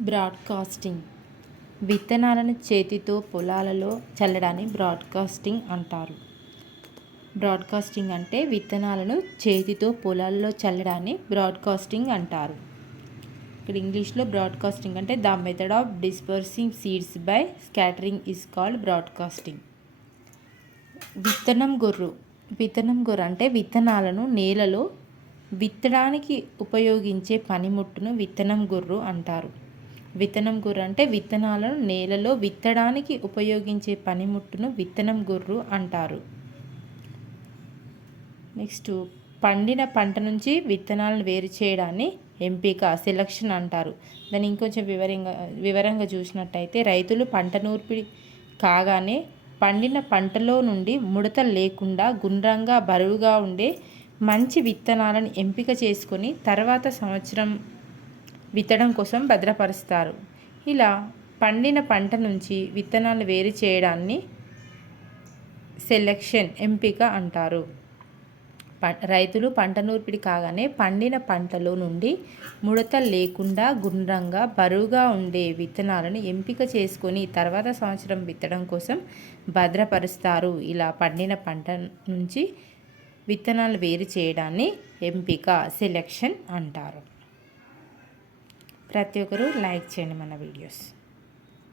Broadcasting విత్తనాలను చేతితో పొలాలలో చల్లడాన్ని బ్రాడ్కాస్టింగ్ అంటారు. బ్రాడ్కాస్టింగ్ అంటే విత్తనాలను చేతితో పొలాలలో చల్లడాన్ని బ్రాడ్కాస్టింగ్ అంటారు. ఇక్కడ ఇంగ్లీష్లో బ్రాడ్కాస్టింగ్ అంటే the method of dispersing seeds by scattering is called broadcasting. విత్తనం గొర్రు అంటే విత్తనాలను నేలలో విత్తడానికి ఉపయోగించే పనిముట్టును విత్తనం గొర్రు అంటారు. విత్తనం గొర్రు అంటే విత్తనాలను నేలలో విత్తడానికి ఉపయోగించే పనిముట్టును విత్తనం గొర్రు అంటారు. నెక్స్ట్, పండిన పంట నుంచి విత్తనాలను వేరు చేయడాన్ని ఎంపిక సెలక్షన్ అంటారు. దాన్ని ఇంకొంచెం వివరంగా చూసినట్టయితే, రైతులు పంట నూర్పిడి కాగానే పండిన పంటలో నుండి ముడత లేకుండా గుండ్రంగా బరువుగా ఉండే మంచి విత్తనాలను ఎంపిక చేసుకొని తర్వాత సంవత్సరం విత్తడం కోసం భద్రపరుస్తారు. ఇలా పండిన పంట నుంచి విత్తనాలు వేరు చేయడాన్ని సెలక్షన్ ఎంపిక అంటారు. రైతులు పంట నూర్పిడి కాగానే పండిన పంటలో నుండి ముడత లేకుండా గుండ్రంగా బరువుగా ఉండే విత్తనాలను ఎంపిక చేసుకొని తర్వాత సంవత్సరం విత్తడం కోసం భద్రపరుస్తారు. ఇలా పండిన పంట నుంచి విత్తనాలు వేరు చేయడాన్ని ఎంపిక సెలక్షన్ అంటారు. ప్రతి ఒక్కరూ లైక్ చేయండి మన వీడియోస్.